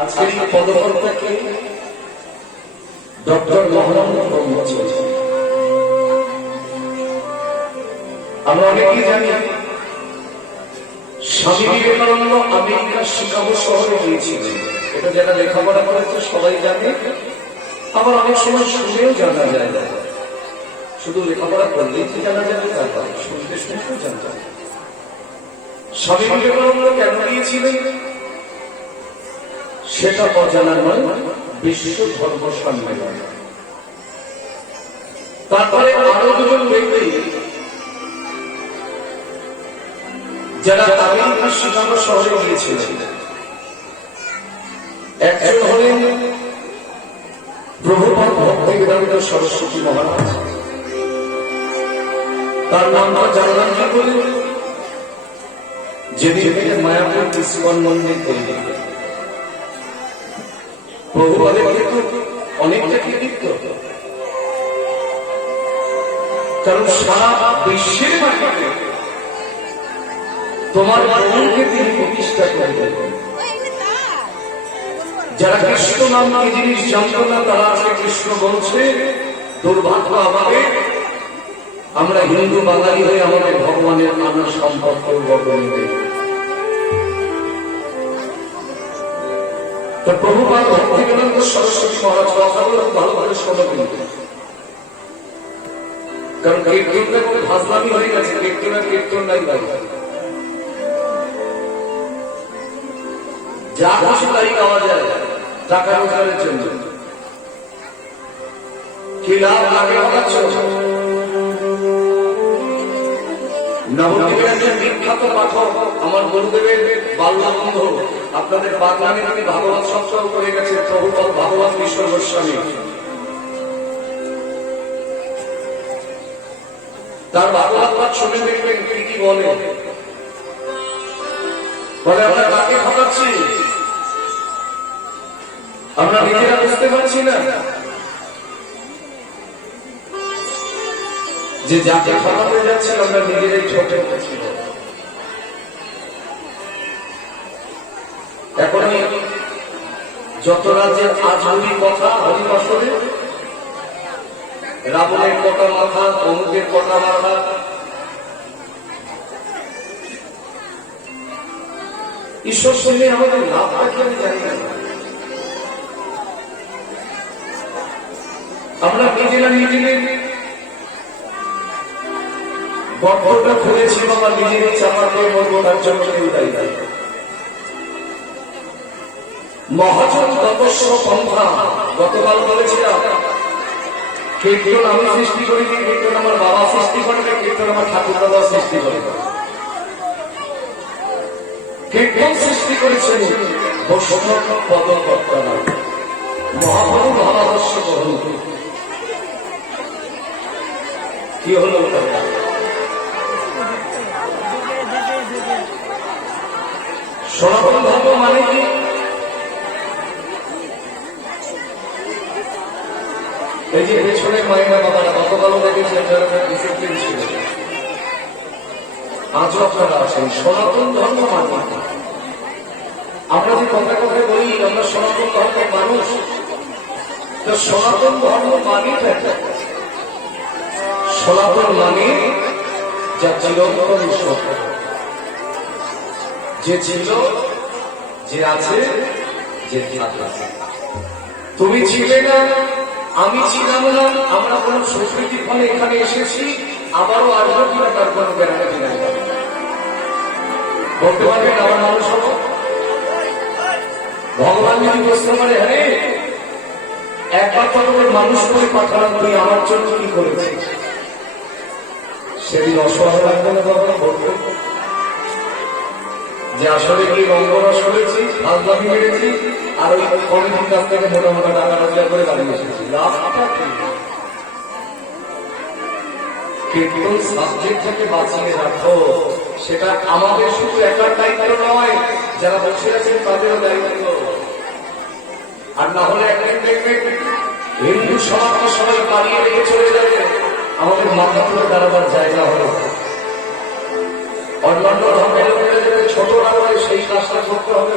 আজকের এই পদকর্তাকে ডক্টর মোহাম্মদ বলছেন। আমরা অনেকেই জানি স্বামী বিবেকানন্দ আমেরিকার শিকাগো শহরে গিয়েছিলেন। এটা যারা লেখাপড়া করেছে সবাই জানে, আবার অনেক সময় শুনেও জানা যায় না। শুধু লেখাপড়া করলেই কি জানা যাবে তা নয়, শুনতে শুনতেও জানা যায়। স্বামী বিবেকানন্দ কেন গিয়েছিলেন সেটা অজানা নয়, বিশ্ব ধর্ম সম্মেলন। তারপরে আরো দুজন ব্যক্তি যারা আমেরিকার শিকাগো শহরে গিয়েছিলেন। একজন হলেন প্রভুপাদ ভক্তিবেদান্ত সরস্বতী মহারাজ। তার নামটা জানলাম কি করে, যিনি মায়াপুর ইস্কন মন্দির তৈরি। প্রভুপাদের কিন্তু অনেকটা কৃতিত্ব, কারণ সারা বিশ্বের মাটিতে তোমার মনকে তিনি প্রতিষ্ঠা করবেন। যারা কৃষ্ণ নাম কি জিনিস জানত না তারা আজকে কৃষ্ণ বলছে। দুর্ভাগ্য আমাদের, আমরা হিন্দু বাঙালি হয়ে আমাদের ভগবানের নানা সম্পর্কেও বর্ণন করি। তো প্রভুপাদ ভক্তিবেদান্ত সরস্বতী মহারাজ কথাগুলো ভালোভাবে শোনো কিন্তু, কারণ কীর্তনটা কোনো ভাজলামি হয়ে গেছে। কীর্তনের কীর্তন নাই ভাই, যা খুশি তাই গাওয়া যায় টাকা রোজগারের জন্য। কি লাভ আগে হওয়াচ্ছ? নবদ্বীপের একজন বিখ্যাত পাঠক, আমার গুরুদেবের বাল্যবন্ধু, আপনাদের বাগনানে তিনি ভাগবত সপ্তাহ করে গেছে। প্রভুপাদ ভাগবত মিশর গোস্বামী, তার ভাগবত পাঠ শুনে দেখবেন কি বলে। বলে আমরা কাকে ভাবাচ্ছি আমরা নিজেরা বুঝতে পারছি না, যে যাকে খাওয়াতে যাচ্ছি আমরা নিজেরাই ছোটে উঠেছি। এখন যত রাজ্যের আজগুলি কথা হরিবাসরে, রাবণের কটা মাথা, অমুকের কটা মাথা, ঈশ্বর শুনে আমাদের লাভটা কি আমি জানি না। আমরা নিজেরা নিজেদের গর্ভটা খুলেছি, বাবা নিজেরই চাপাতে বলবো, তার জন্য কেউ দায়ী নাই। মহাজন তপস্য পন্থা, গতকাল বলেছিলাম কীর্তন আমি সৃষ্টি করিনি, কীর্তন আমার বাবা সৃষ্টি করে, কীর্তন আমার ঠাকুর দাদা সৃষ্টি করে। কীর্তন সৃষ্টি করেছেন বৈষ্ণব পদকর্তারা, মহাপ্রভু ভাবাদর্শ গ্রহণ। কি হলো সনাতন ধর্ম মানে কি? এই যে পেছনের মায়েরা বাবারা গতকালও দেখেছেন যারা ডিসিপ্লিন ছিল, আজও আপনারা আছেন। সনাতন ধর্ম মানে আমরা যে কথা কথা বলি আমরা সনাতন ধর্মের মানুষ, তো সনাতন ধর্ম মানে সনাতন মানে যা চিরন্তন সত্য, যে ছিল, যে আছে, যে থাকবে। তুমি ছিলে না, আমি ছিলাম না, আমরা কোন সংস্কৃতির ফলে এখানে এসেছি, আবারও আসবো কিনা তার কোনো গ্যারান্টি নাই। বলতে পারবেন আমার মানুষ হব? ভগবান যদি প্রশ্ন করে, হ্যাঁ একবার তোমাদের মানুষ করে পাঠালাম, তুই আমার জন্য কি করেছিস? সেদিন অসহায় লাগবে না বাবা বলতে, যে আসলে কি রঙ্গরস করেছি, ফাজলামি মেরেছি, আর ওই কমিটির কাছ থেকে মোটা মোটা টাকা রোজগার করে বাড়ি এসেছি। লাভটা কীর্তন সাবজেক্ট থেকে বাঁচিয়ে রাখো, সেটা আমাদের শুধু একার দায়িত্ব নয়, যারা বসে আছেন তাদেরও দায়িত্ব। আর না হলে একদিন দেখবেন হিন্দু সমাজকে সবাই পালিয়ে রেখে চলে যাবে, আমাদের মাথা তুলে দাঁড়াবার জায়গা হলো। অন্যান্য ধর্মের ছোট না হলে সেই কাজটা করতে হবে।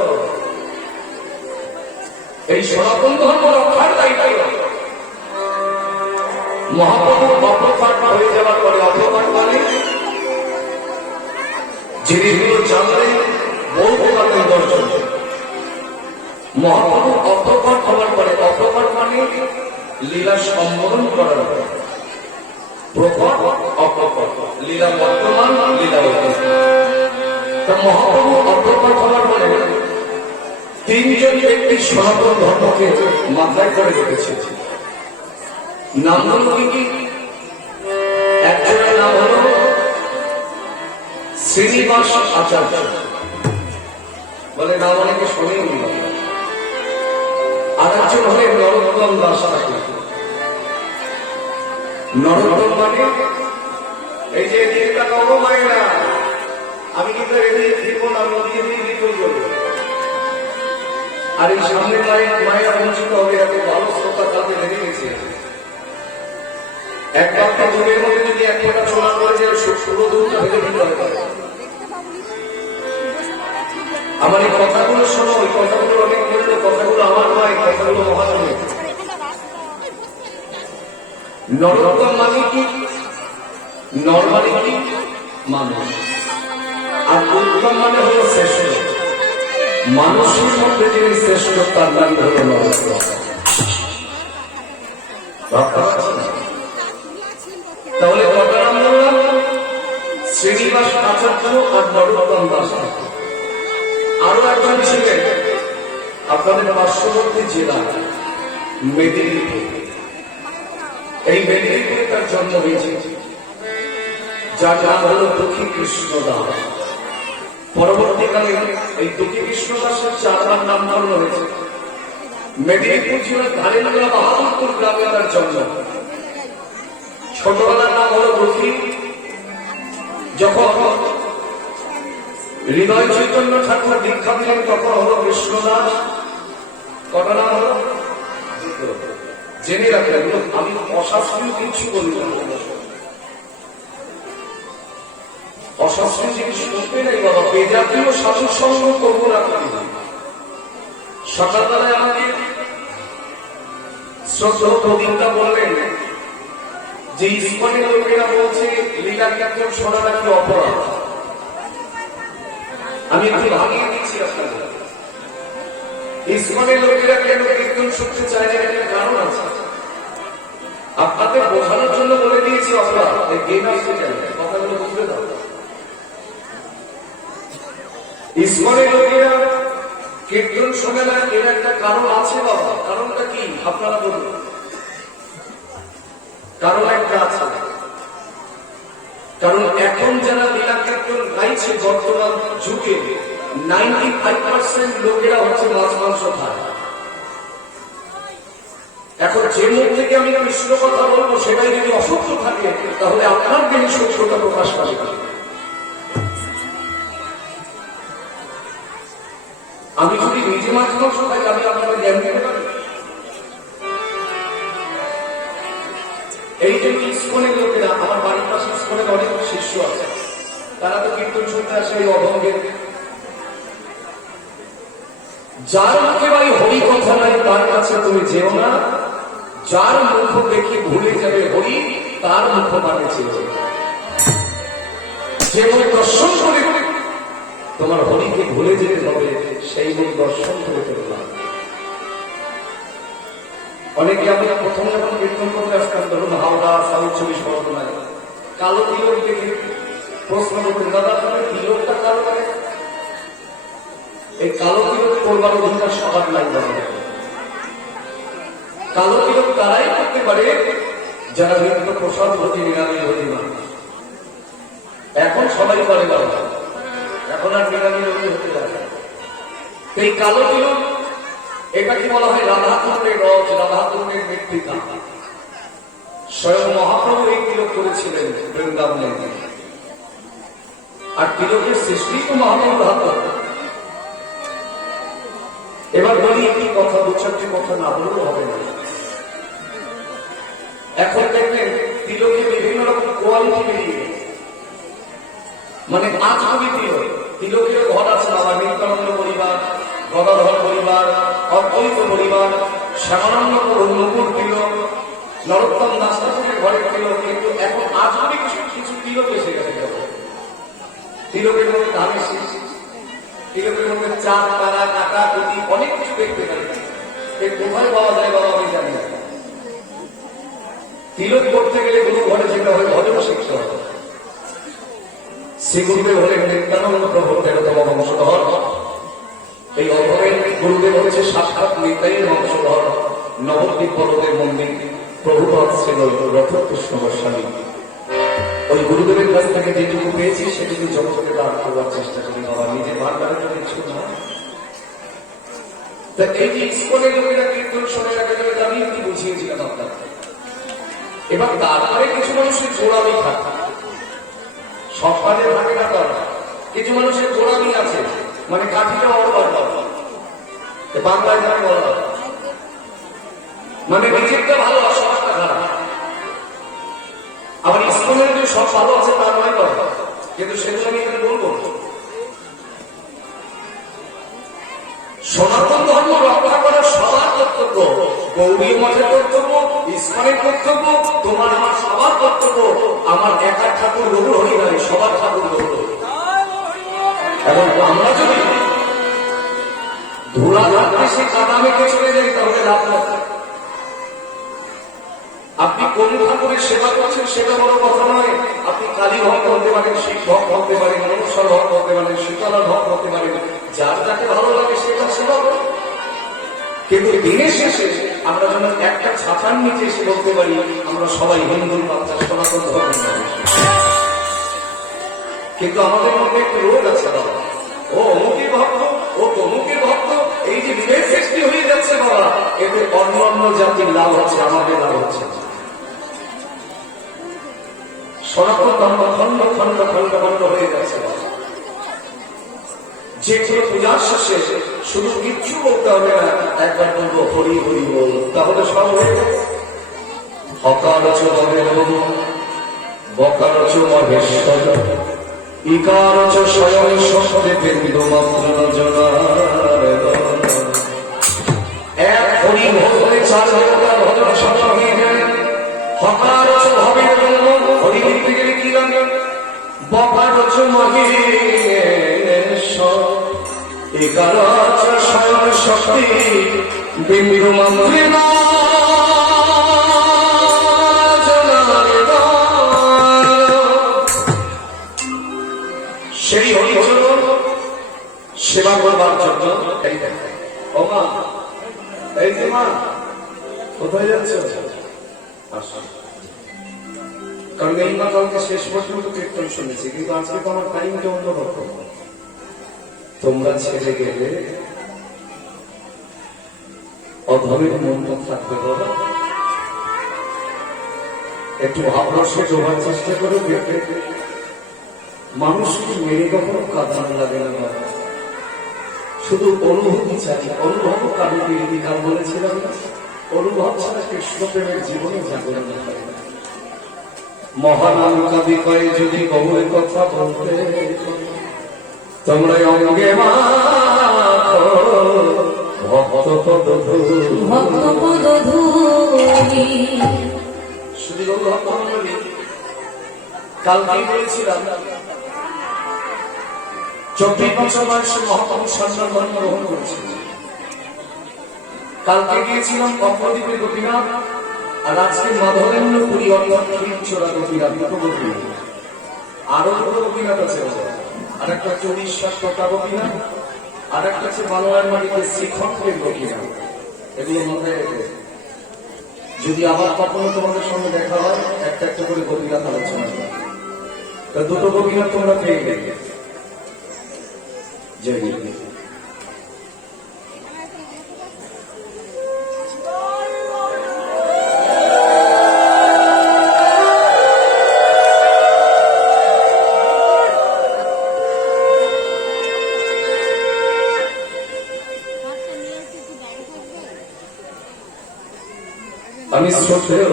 এই সনাতন ধর্ম রক্ষার দায়িত্ব মহাপ্রভু অপ্রপাট হয়ে যাওয়ার পরে, অপ্রপাট মানে জিনিসগুলো জানলে বহু প্রকার দর্শন। মহাপ্রভু অপ্রপাট হওয়ার পরে, অপ্রপাট মানে লীলা সম্বোধন করার পরে, প্রকট অপ্রকট, লীলা বর্তমান, লীলা তা মহাপ্রভু অপ্রকট হওয়ার পরে তিনজন ব্যক্তি সনাতন ধর্মকে মাথায় করে রেখেছে। নাম হল কি? একজনের নাম হল শ্রীনিবাস আচার্য, বলে নাম অনেকে শোনেনি। আর একজন হলে নরোত্তম দাস ঠাকুর। নরোত্তম মানে এই যে মায়েরা, আমি কিন্তু এদিকে ফিরবো না, নদী দিয়ে করবো। আর এই সামনে মায়েরা বঞ্চিত হবে, এত ভালো শ্রোতা তাদের লেগে গেছে। এক বাপ্তা যুগের মধ্যে যদি এক ফোঁটা ছোড়া করে যে পুরো দুধটা ভেঙে দিতে হবে। আমার এই কথাগুলো শোনো, ওই কথাগুলো অনেক বললো, কথাগুলো আমার নয়, কথাগুলো মহাজনের। নরোত্তম মানে কি? নর মানে কি? মানুষ। আর উত্তম মানে হল শ্রেষ্ঠ। মানুষের মধ্যে যিনি শ্রেষ্ঠ তার নাম হল নরোত্তম। তাহলে কটা নাম বললাম? শ্রীনিবাস আচার্য আর নরোত্তম দাস। আরো একজন ছিলেন আপনাদের পার্শ্ববর্তী জেলা মেদিনীপুর। এই মেদিনীপুরে তার জন্ম হয়েছে, যার নাম হল দুঃখী কৃষ্ণ দাস। পরবর্তীকালে এই দুঃখী কৃষ্ণ দাসের চারবার নামকরণ হয়েছে। মেদিনীপুর জেলার ধারেন্দ্রা বাহাদুরপুর গ্রামে তার জন্ম। ছোটবেলার নাম হল দুঃখী। যখন হৃদয় চৈতন্য ঠাকুর দীক্ষা দিলেন তখন হল কৃষ্ণ দাস। কটা নাম হল? জেনে রাখলেন। আমি অশাস্ত্রীয় কিছু বলি না, অশাস্ত্রীয় জিনিস করতে নেই বাবা। বেজাতীয় সাধু সঙ্গ করবো না। সকালবেলায় আমাকে শ্রদ্ধা প্রদীপটা বললেন যে ইস্কনের লোকেরা বলছে লীলা কীর্তন শোনা নাকি অপরাধ। আমি একটু ভাঙিয়ে দিচ্ছি আপনাদের। ইস্কনের লোকেরা কেন কীর্তন শুনতে চায় না, একটা কারণ আছে। আপনাদের বোঝানোর জন্য বলে দিয়েছি অপরাধ। কথাগুলো বুঝতে দাও। ইস্কনের লোকেরা কীর্তন শোনে না, এর একটা কারণ আছে বাবা। কারণটা কি আপনারা বলুন? কারণ একটা আছে। কারণ এখন যারা লীলা কীর্তন গাইছে বর্তমান যুগে 95% লোকেরা হচ্ছে মাছ মাংস খায়। এখন যে মুখ থেকে আমি কৃষ্ণ কথা বলবো সেটাই যদি অসত্য থাকে তাহলে আপনার দিনে সত্যতা প্রকাশ পাবে। আমি যদি নিজে মাছ মাংস খাই আমি আপনাকে জ্ঞান দিতে পারি। এই যে ইস্কনের লোকেরা, আমার বাড়ির পাশে ইস্কনের অনেক শিষ্য আছে, তারা তো কীর্তন শুনতে আসে এই অভঙ্গের। যার মুখে ভাই হরি কথা নাই তার কাছে তুমি যেও না, যার মুখ দেখে ভুলে যাবে হরি তার মুখ মানে ছিল। যে মুখ দর্শন করে তোমার হরিকে ভুলে যেতে হবে, সেই মুখ দর্শন করে ফেললাম। অনেকে আমি প্রথম যখন কীর্তন করতে আসতাম, ধরুন হাওড়া, সাউথ 24 পরগনায়, কালো তিলক দেখে প্রশ্ন করতেন, দাদা তোমার তিলকটা কালো লাগে? এই কালো তিলক করবার অধিকার সবার নাই। কালো তিলক তারাই করতে পারে যারা নিত্য প্রসাদ হতে নিরামিষ হতে না। এখন সবাই করে বাবা, এখন আর নিরামিষ হতে যাবে। এই কালো তিলক, এটা কি বলা হয়? রাধাকুণ্ডের রথ, রাধাকুণ্ডের মৃত্তিকা। স্বয়ং মহাপ্রভু এই তিলক করেছিলেন বৃন্দাবনে। আর তিলকের সৃষ্টি তো মহাপ্রভুর হাত। এবার বলি একটি কথা, দু চারটি কথা না বললেও হবে না। এখন দেখবেন তিলকে বিভিন্ন রকম কোয়ালিটি বেরিয়ে গেছে। মানে 5 কোটি তিলক। তিলকের ঘর আছে বাবা, নিত্যানন্দ পরিবার, গদাধর পরিবার, অদ্বৈত পরিবার, শ্যামানন্দ নকুর দিল, নরোত্তম দাস ঠাকুরের ঘরে দিল, কিন্তু এখন আজ অনেক কিছু তিলক এসে গেছে। তিলকের মধ্যে ধানের শীষ, তিলকের মধ্যে চাঁদ তারা কাটা কুটি অনেক কিছু দেখতে পারি, কোথায় পাওয়া যায় বাবা আমি জানি না। তিলক করতে গেলে গুরু ঘরে যেতে হয়, ভজন শিখতে হবে। শ্রী গুরুদেব হলেন নিত্যানন্দ প্রভুর 13তম বংশধর। এই অধরের গুরুদেব হচ্ছে সাক্ষাৎ নিতাইয়ের বংশধর। নবদ্বীপ পর্বতের মন্দির প্রভুপাদ ছিল রথকৃষ্ণ গোস্বামী। ওই গুরুদেবের কাছ থেকে যেটুকু পেয়েছি সেটুকু জগৎকে দান করবার চেষ্টা করি বাবা, নিজের ভান্ডারে তো কিছু না। এই ইস্কনের লোকেরা কীর্তন শোনে রাখে যাবে, আমি একটু বুঝিয়েছিলাম আপনাকে। এবার তারপরে কিছু মানুষের গোড়ামি থাকে, সব কাজে থাকে না তার, কিছু মানুষের গোড়ামি আছে, মানে কাঠিটা অর্ডার বাংলায় যারা বলা মানে নিজেরটা ভালো আর সবারটা খারাপ। আবার ইস্কনের যে সব ভালো আছে তার নয় কথা, কিন্তু সেগুলো আমি এখানে বলবো। সনাতন ধর্ম রক্ষা করা সবার কর্তব্য, গৌরী মঠের কর্তব্য, ইসলামের কর্তব্য, তোমার আমার সবার কর্তব্য। আমার একার ঠাকুর গরু হরি নয়, সবার ঠাকুর গরু। এবং আমরা যদি ধুলা রাখতে সে কাদা মেখে চলে যাই তাহলে লাভ হবে। আপনি কোন ঠাকুরের সেবা করছেন সেটা বড় কথা নয়। আপনি কালী ভক্ত হতে পারেন, শিব ভক্ত হতে পারেন, মনসর ভক্ত হতে পারেন, শীতলা ভক্ত হতে পারেন, যার যাকে ভালো লাগে সেটা সেবা করেন। কিন্তু দিনের শেষে আমরা যেন একটা ছাতার নিচে এসে বলতে পারি আমরা সবাই হিন্দুর বাচ্চা, সনাতন ধর্মের মানুষ। কিন্তু আমাদের মধ্যে একটু রোগ আছে বাবা, ও অমুকের ভক্ত, ও তমুকের ভক্ত, এই যে বিভেদ সৃষ্টি হয়ে যাচ্ছে বাবা, এতে অন্য অন্য জাতির লাভ হচ্ছে, আমাদের লাভ হচ্ছে। সনাতন ধর্ম খন্ড খন্ড খন্ড খন্ড হয়ে যাচ্ছে বাবা। যে কোনো পূজার শেষে শুধু কিচ্ছু বলতে হবে না, একবার বলবো হরি হরি বল, তাহলে সব হয়ে যাবে। অকারচ বকারচ মহেশ্বর ইকারচ স্বয়ং শব্দে বিন্দু মাত্র জনার। এক হরি ভজনে চার দেবতার ভজন সফল হয়ে যায়। হকারচ ভবে হরি লিখতে গেলে কি লাগে? বকারচ মহেশ্বর ইকারচ স্বয়ং শক্তি বিন্দু মাত্র সেই হরিচরণ সেবা করবার জন্য। ও মা, এই যে মা, কোথায় যাচ্ছে? কারণ এই মা কালকে শেষ পর্যন্ত কীর্তন শুনেছি, কিন্তু আজকে তো আমার টাইমটা অন্যরকম। তোমরা ছেড়ে গেলে অধমের মনটা থাকবে বাবা। একটু ভাবরসে ডোবার চেষ্টা করে দেখবে মানুষকে মেরে কখনো কাঁদানো লাগে না বাবা, শুধু অনুভূতি চাই। অনুভব কারণে বিকাল বলেছিলাম না, অনুভব ছাড়া কৃষ্ণ প্রেমের জীবনে জাগরণ হয় না। মহানাম কবি কয়ে যদি কবুলের কথা বলতে তোমরা অঙ্গে ভক্ত পদ ধূলি। শুধু ভক্ত মন্ডলী, কালকেই বলেছিলাম 24 বছর বয়সে মহাপ্রভু সন্ন্যাস গ্রহণ করেছিল। কালকে গিয়েছিলাম কম্পদ্বীপে গোপীনাথ, আর আজকে মাধবেন্দ্রপুরী অর্থরা গোপীনাথ, দুটো গোপীনাথ। আরো দুটো গোপীনাথ আছে, আর একটা হচ্ছে উড়িষ্যার টোটা গোপীনাথ, আর একটা হচ্ছে বাংলার মাটিতে শ্রীখণ্ডের গোপীনাথ। এগুলো মাথায় রেখে যদি আবার কখনো তোমাদের সঙ্গে দেখা হয় একটা একটা করে গোপীনাথ আলোচনা করে। তা দুটো গোপীনাথ তোমরা পেয়ে গেলে। জয় গুরু। আমি শ্রদ্ধেয়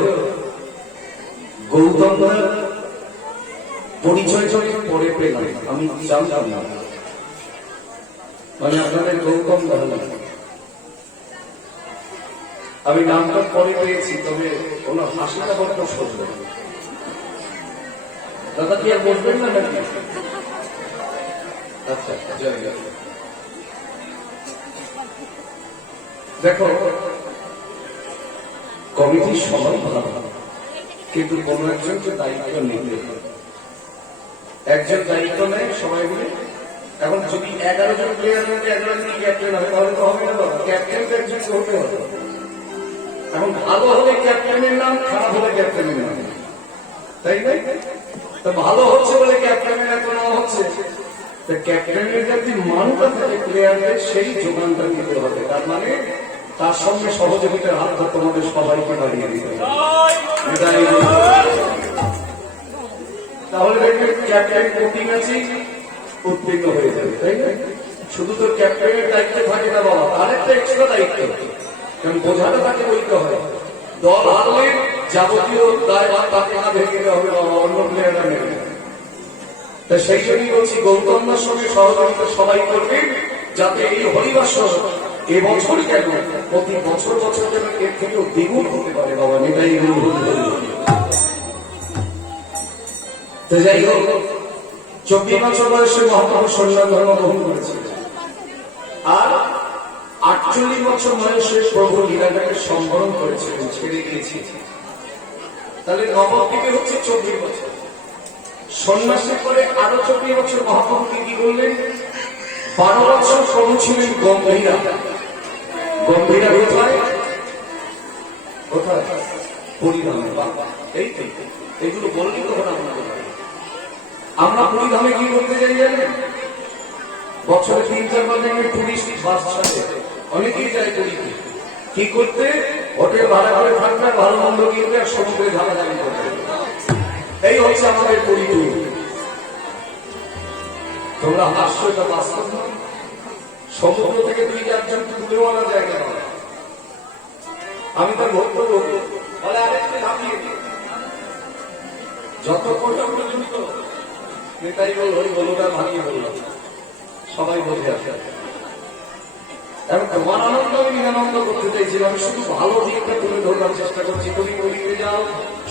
গৌতম পরিচয় পরে পেলাম, আমি জানতাম না, মানে আপনাদের গৌতম ধারণা। আমি নামটা পরে পেয়েছি, তবে ওনার হাসিটা বড্ড সুন্দর। দাদা কি আর বলবেন না নাকি? আচ্ছা, দেখো কমিটি সবাই ভালো, কিন্তু কোন একজনকে দায়িত্ব নিতে, একজন দায়িত্ব নেয় সবাই মিলে। এখন যদি 11 জন প্লেয়ার মধ্যে 11 জন ক্যাপ্টেন হবে তাহলে তো হবে না বাবা, ক্যাপ্টেন তো একজন হতে হবে। এখন ভালো হলে ক্যাপ্টেনের নাম, খারাপ হলে ক্যাপ্টেনের নাম, তাই না? তো ভালো হচ্ছে বলে ক্যাপ্টেনের এত নাম হচ্ছে, তো ক্যাপ্টেনের যদি মানটা থাকে প্লেয়ারদের, সেই যোগানটা দিতে হবে। তার মানে তার সঙ্গে সহযোগিতার হাতটা তোমাদের সবাইকে বাড়িয়ে দিতে হবে। তাহলে দেখবেন ক্যাপ্টেন প্রতি ম্যাচেই উত্তীর্ণ হয়ে যাবে, তাই না? শুধু তো ক্যাপ্টেনের দায়িত্ব থাকে না বাবা, আরেকটা এক্সট্রা দায়িত্ব, কারণ বোঝাটা তাকে বলতে হয়। দল হারলে যাবতীয় দায়ভার তাকে না ভেঙে দিতে হবে বাবা, অন্য প্লেয়াররা নেবে। তাই সেই জন্যই বলছি গৌতমের সঙ্গে সহযোগিতা সবাই করবে, যাতে এই হরিবাসর এবছর কেন প্রতি বছর বছর যেন এর থেকেও দ্বিগুণ হতে পারে বাবা, এটাই যাই হোক। 14 বছর বয়সে মহাপ্রভু সন্ন্যাস ধর্ম গ্রহণ করেছিলেন, আর 48 বছর বয়সে প্রভু লীলাটাকে সম্বরণ করেছিলেন, ছেড়ে গিয়েছিলেন। তাহলে নবদ্বীপে হচ্ছে 24 বছর। সন্ন্যাসের পরে আরো 24 বছর মহাপ্রভু কি করলেন? 12 বছর প্রভু ছিলেন গম্ভীরা। গম্ভীরা কোথায়? কোথায়? পরিধামে। এই এইগুলো বললেই তখন আপনাদের আমরা পরিধামে কি করতে যাই জানেন? বছরে 3-4 বার দেখবেন টুরিস্ট বাস ছাড়ে, অনেকেই যায় পুরীতে। কি করতে? হোটেল ভাড়া করে থাকবে, ভালো মন্দ কিনবে, আর সমুদ্রে ঝাঁকাঝাঁকি করবে। এই হচ্ছে আমাদের পুরী ট্যুর। তোমরা হাসছো, এটা বাস্তব নয়। সমুদ্র থেকে 2-4 জন তুলেও আনা জায়গা নয়। আমি তার ভক্ত বলবো, বলে আরেকটু নামিয়ে দিই, যতক্ষণ পর্যন্ত নেতাই বল হরি বলোটা ভাঙিয়ে বললাম, সবাই বলে আসে। এখন তোমার আনন্দ আমি নিরানন্দ করতে চাইছিলাম, আমি শুধু ভালো দিকটা তুলে ধরবার চেষ্টা করছি। তুমি পুরীতে যাও,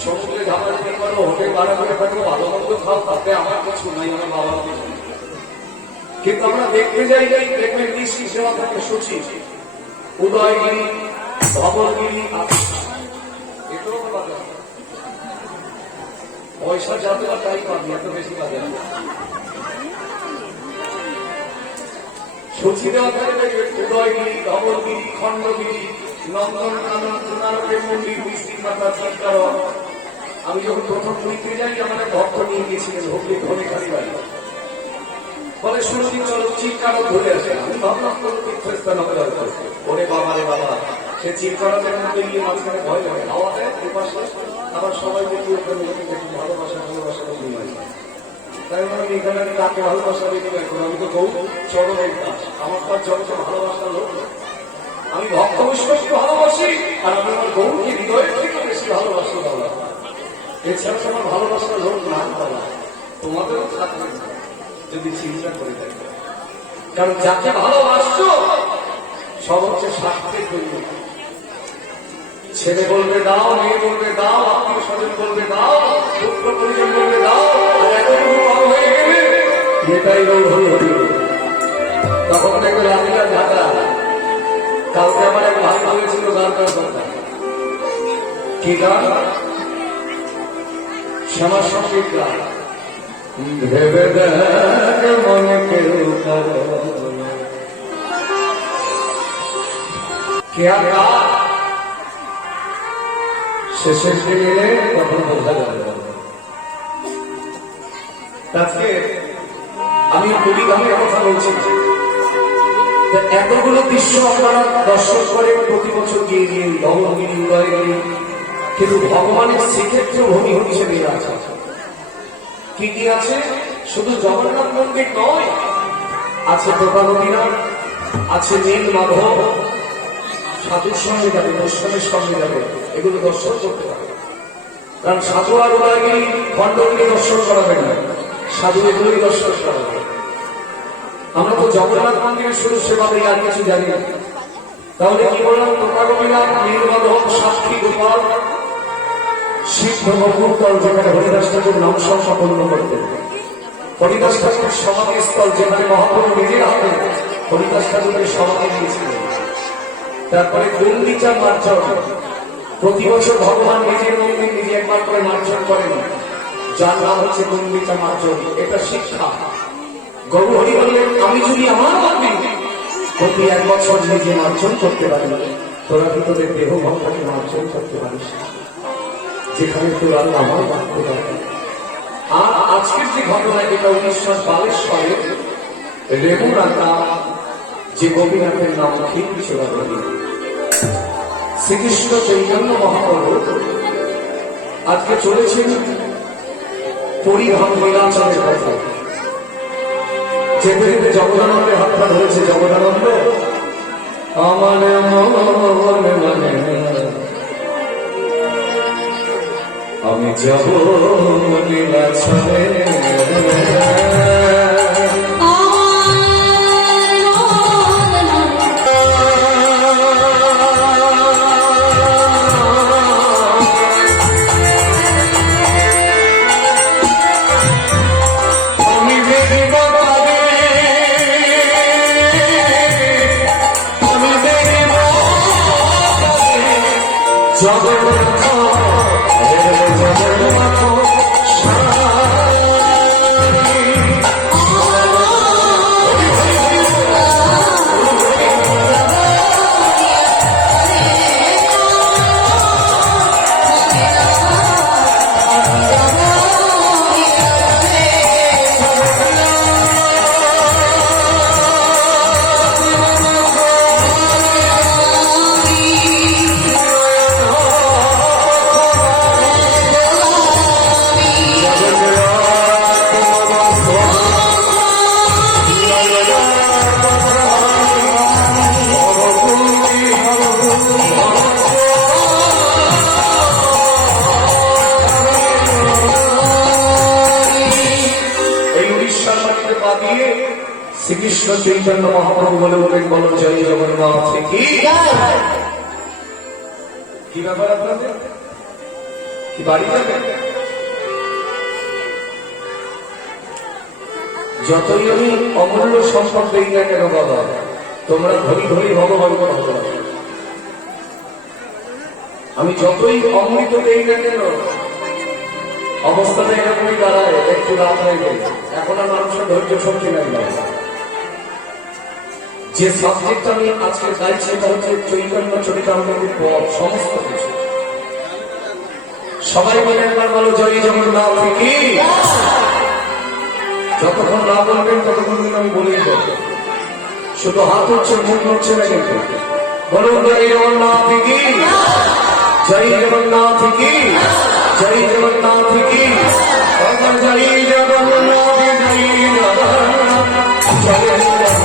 সমুদ্রে ঝাঁকাঝাঁকি করো, হোটেল ভাড়া করে থাকো, ভালো মন্দ খাও, তাতে আমার কিছু নাই, আমার বাবার কিছু নেই। কিন্তু আমরা দেখতে যাই, দেখবেন নিশ্চিত সেবা থাকে সূচি, উদয়গিরি, ধবলগিরি, এটাও তো বাজার। পয়সা যাতে বা তাই পাবি, এত বেশি বাজার সূচি দেওয়া থাকে। দেখবেন উদয়গিরি, ধবলগিরি, খণ্ডগিরি, নন্দনকানন, কোনারকের মন্দির, বৃষ্টির মাথা, চিৎকারক। আমি যখন প্রথম পুরীতে যাই, আমার ভক্ত নিয়ে গিয়েছিলেন হুগলি ধনেখালি বাড়ি, বলে শুনছি চলো চিৎকারক ধরে আসে। আমি ভাবলাম তো তীর্থস্থান হবে হয়তো। ওরে বাবা রে বাবা, সে চিৎকারকের মধ্যে গিয়ে মাঝখানে ভয় লাগে, হাওয়া দেয় এপাশে, আবার সবাই দেখি ওখানে ভালোবাসা ভালোবাসা নিয়ে। তাই আমি এখানে তাকে ভালোবাসা দেখি এখন, আমি তো গৌ চরণের দাস, আমার তার জগতে ভালোবাসার লোক। আমি ভক্ত বৈষ্ণবকে ভালোবাসি, আর আমি আমার গৌরকে হৃদয়ের থেকে বেশি ভালোবাসি বাবা। এছাড়া আমার ভালোবাসার লোক না বলা, তোমাদেরও থাকবে যদি চিন্তা করে দেখবে। কারণ যাকে ভালোবাসছো সব হচ্ছে স্বার্থের জন্য। ছেলে বলবে দাও, মেয়ে বলবে দাও, আত্মীয় স্বজন বলবে দাও, পুত্র পরিজন বলবে দাও, আর এতটুকু বড় হয়ে গেলে এটাই রোগ হল। তখন দেখবে রাধিকা ঢাকা। কালকে আমার এক ভাই বলেছিল গানটার কথা, কি গান? শ্যামা সঙ্গীত গান। ভেবে দেখ মনে কেউ শেষের দিকে তখন বোঝা যাবে। আজকে আমি পরিধামের কথা বলছি, এতগুলো দৃশ্য আপনারা দর্শন করে প্রতি বছর গিয়ে গিয়ে ধবলগিরি, উদয়গিরি, কিন্তু ভগবানের শ্রীক্ষেত্র ভূমি হিসেবে আছে। কি কি আছে? শুধু জগন্নাথ মন্দির নয়, আছে প্রতারণীরা, আছে নীল মাধব, সাধুর সঙ্গে যাবে, বৈষ্ণবের সঙ্গে যাবে, এগুলো দর্শন করতে পারে। কারণ সাধু আর উদয়গিরি, খণ্ডগিরি দর্শন করাবে না, সাধু এগুলোই দর্শন করাবে। আমরা তো জগন্নাথ মন্দিরের শুরু সেভাবে আর কিছু জানি না। তাহলে কি বললাম? প্রতারণীরা, নীল মাধব, কৃষ্ণগোকুল যেখানে হরিদাস ঠাকুর নাম সম্পন্ন করতেন, হরিদাস ঠাকুরের সমাধিস্থল যেখানে মহাপ্রভু নিজের হাতে হরিদাস ঠাকুরের সমাধি দিয়েছিলেন। তারপরে গুন্ডিচা মার্জন, প্রতি বছর ভগবান নিজের মন্দির নিজে একবার করে মার্জন করেন, যার নাম হচ্ছে গুন্ডিচা মার্জন। এটা শিক্ষা। গৌর হরি বললেন, আমি যদি আমার মন্দির প্রতি এক বছর নিজে মার্জন করতে পারি, তোরা কি তোদের দেহ ভক্তকে মার্জন করতে পারিস, যেখানে তোরা আমার বাঁধতে পারবি। আর আজকের যে ঘটনা, এটা 1942 রেমুনার নাম, যে গোপীনাথের নাম ক্ষীরচূড়ামণি। শ্রীকৃষ্ণ চৈতন্য মহাপ্রভু আজকে চলেছেন পরিধাম নীলাচলের কথা। যেতে যেতে জগদানন্দের হাতটা ধরেছে। জগদানন্দ, আমার আমি যাব নীলাচলে, শ্রীকৃষ্ণ চৈতন্য মহাপ্রভু বলে বলেন, বলো জয় জগন্নাথ কি। কি ব্যাপার আপনাদের? কি বাড়ি যাবেন? যতই আমি অমূল্য সম্পদ দেই না কেন বাবা, তোমরা ধরি ধরি ভগবান করে। আমি যতই অমৃত দেই না কেন, অবস্থাটা এরকমই দাঁড়ায়। একটু রাত হয়ে গেল, এখন আর মানুষের ধৈর্য শক্তি নাই। যে সাবজেক্ট আমি আজকে গাইছি সেটা হচ্ছে চৈতন্য চরিতামৃতের পথ, সমস্ত কিছু। সবাই মিলে একবার বলো জয় জগন্নাথ কি। যতক্ষণ না বলবেন ততক্ষণ কিন্তু আমি বলেই দেব। শুধু হাত হচ্ছে, মুখ হচ্ছে না কিন্তু। বলুন জয় জগন্নাথ কি, জয় জগন্নাথ কি, জয় জগন্নাথ কি, জয় জগন্নাথ, জয় জগন্নাথ, জয় জগন্নাথ।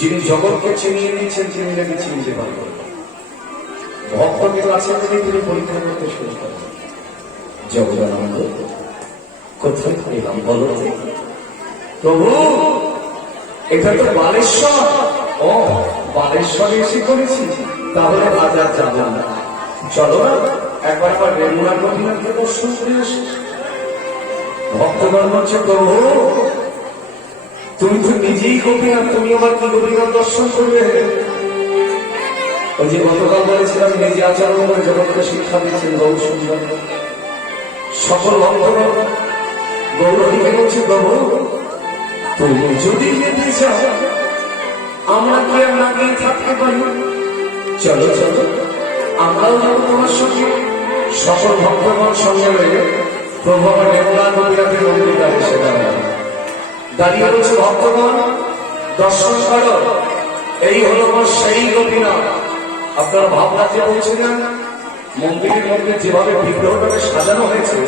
যিনি জগৎকে চিনিয়ে দিচ্ছেন, তিনি নাকি চিনতে পারবেন। ভক্তকে কাছে থেকে তিনি পরীক্ষা করতে শুরু করেন। জগদানন্দ, কোথায় পেলাম বলো প্রভু? এটা তো বালেশ্বর। ও, বালেশ্বরে এসে করেছি, তাহলে বাজার যাব না। চলো না একবার আবার রেমুনার গোপীনাথকে দর্শন করে আসি। ভক্তগণ হচ্ছে, প্রভু তুমি তো নিজেই গোপীনাথ, তুমি আবার কি গোপীনাথ দর্শন করবে? ওই যে গতকাল বলেছিলাম, নিজে আচরণ করে জগৎকে শিক্ষা দিচ্ছেন গৌর সুন্দর। সকল ভক্তগণ গৌরীকে বলছে, প্রভু তুমি যদি যেতে চাও, আমরা কি আর না গিয়ে থাকতে পারি? চলো চলো, আমরাও যাবো তোমার সঙ্গে। সকল ভক্তগণ সঙ্গে রয়ে প্রভু আমার রেমুনার গোপীনাথের মন্দিরে এসে দাঁড়িয়ে রয়েছে। ভক্তগণ দর্শন করো, এই হলো সেই গোপীনাথ। আপনারা ভাবনা যে বলছিলেন, মন্দিরের মধ্যে যেভাবে বিগ্রহটাকে সাজানো হয়েছে,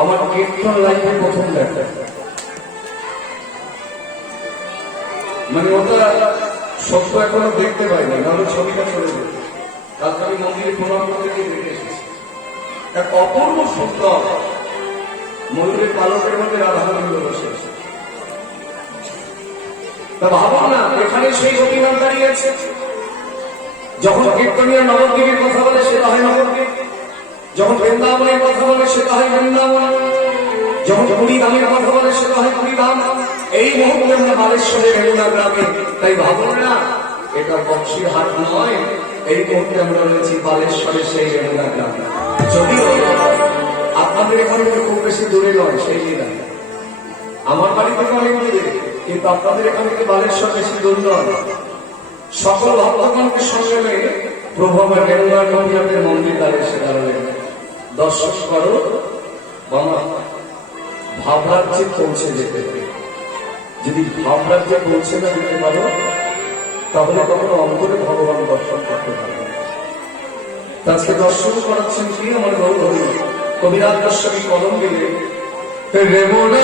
আমার কীর্তন লাইফে প্রথম দেখা। মানে ওটা সত্য এখনো দেখতে পাইনি, নাহলে ছবিটা চলে যেত। তারপরে আমি মন্দিরে প্রণাম করতে গিয়ে দেখে এসেছি। এক অপূর্ব সুন্দর ময়ূরের পালকের মধ্যে রাধারানী বসে আছে। তা ভাবুন না, এখানে সেই গোপীনাথ দাঁড়িয়ে আছে। যখন কীর্তনীয় নবদ্বীপের কথা বলে সেটা হয় নবদ্বীপ, যখন বৃন্দাবনের কথা বলে সেটা হয় বৃন্দাবন, যখন পুরীধামের কথা বলে সেটা হয় পুরীধাম। এই মুহূর্তে আমরা বালেশ্বরের রেমুনা গ্রামে। তাই ভাবুন না এটা বক্সির হাট নয়, এই মুহূর্তে আমরা রয়েছি বালেশ্বরের সেই রেমুনা গ্রামে। যদিও আপনাদের এখানে খুব বেশি দূরে নয় সেই জায়গায়, আমার বাড়ি থেকে অনেক দূরে, কিন্তু আপনাদের এখান থেকে বালেশ্বর বেশি দূর নয়। সকল ভক্তগণকে সঙ্গে নিয়ে প্রভু আমার রেমুনা গোপীনাথের মন্দির দ্বারে এসে দাঁড়ালেন। দর্শন করো বাবা, ভাবরাজ্যে পৌঁছে যেতে হবে। যদি ভাবরাজ্যে পৌঁছে না যেতে পারো তাহলে কখনো অন্তরে ভগবান দর্শন করতে পারবে। আজকে দর্শন করাচ্ছেন কি আমার গৌরী কবিরাজ দর্শনী কলম দিলে রেমুনা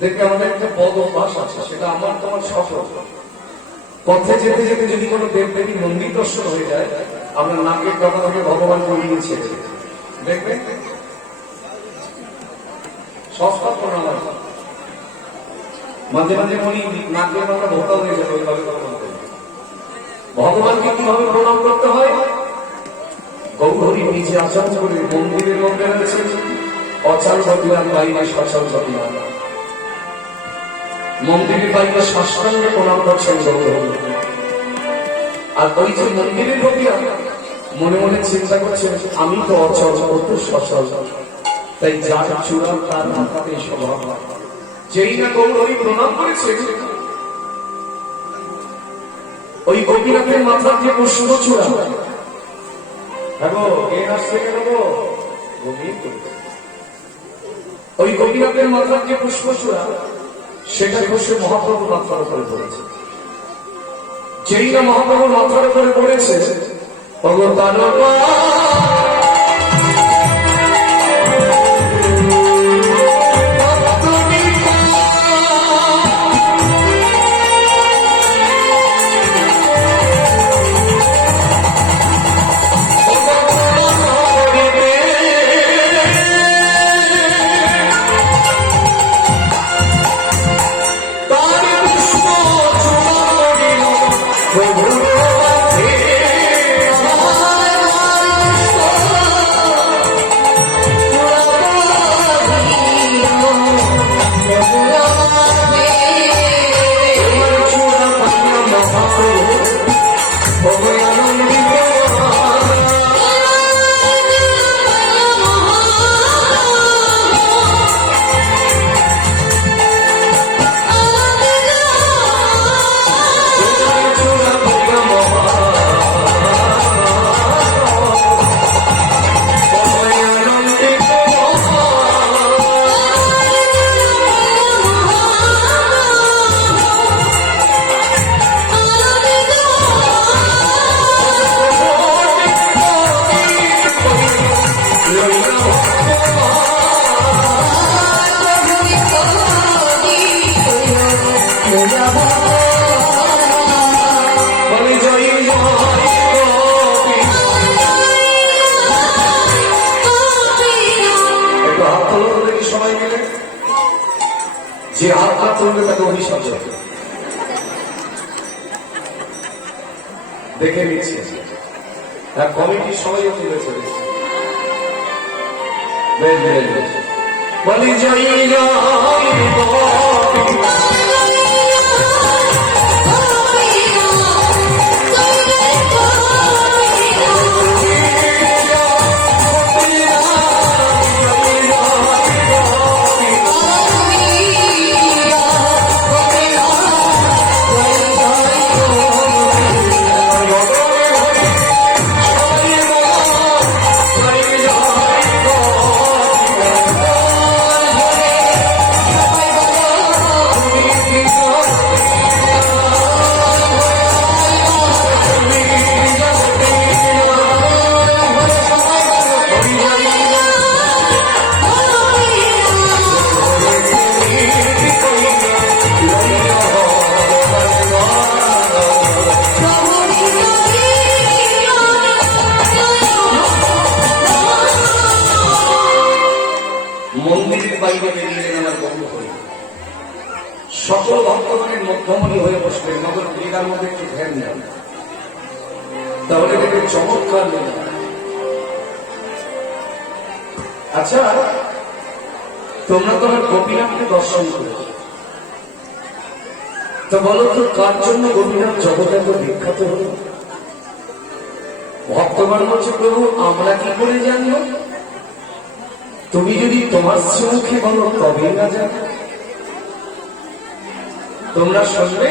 দেখে আমাদের একটা বদ অভ্যাস আছে, সেটা আমার তোমার সফল। পথে যেতে যেতে যদি কোনো দেবদেবী মন্দির দর্শন হয়ে যায়, আমরা নাকের কথা থেকে ভগবান করিয়েছে দেখবেন সস্তা প্রণাম। মাঝে মাঝে মনি নাকের কথা ভোটা হয়ে যাবে ওইভাবে ভগবানকে কিভাবে প্রণাম করতে হয়। গৌরী নিজে আচরণ করে মন্দিরের মধ্যে রয়েছে অচাল ভগবান বাইরে সচল ভগবান। মন্দিরের বাইরে সাষ্টাঙ্গে প্রণাম করছেন গৌরী, আর ওই যে মন্দিরের ভগবান মনে মনে চিন্তা করছেন আমি তো অচল কত সচল, তাই যার চূড়া তার মাথাতে স্বভাব। যেই না গৌরী প্রণাম করেছে ওই গোপীনাথের মাথার যে পুষ্প চূড়া, ওই গোপীনাথের মাথার যে পুষ্প চূড়া সেটা বসে মহাপ্রভুর মাথার উপরে পড়েছে। যেই না মহাপ্রভুর মাথার উপরে পড়েছে যে হাতটা তুলবে তাকে অভিশাপ যাবে। দেখে নিচ্ছে কমিটির সবাই তুলে চলেছে। বেশ বেশ বলি জয় জয় মন্দিরের বাইরে বেরিয়ে আমার বন্ধ হয়ে সকল ভক্তগণের মধ্যমণি হয়ে বসবে নগর ক্রীড়ার মধ্যে একটু ধ্যান দেন, তাহলে দেখবে চমৎকার নেই। আচ্ছা, তোমরা তোমার গোপীনাথকে দর্শন করেছ, তো বলো তো কার জন্য গোপীনাথ জগতে এত বিখ্যাত হল? ভক্তগণ বলছে প্রভু আমরা কি করে জানবো? তুমি যদি তোমার মুখে বলো তবেই না জানো। তোমরা শুনবে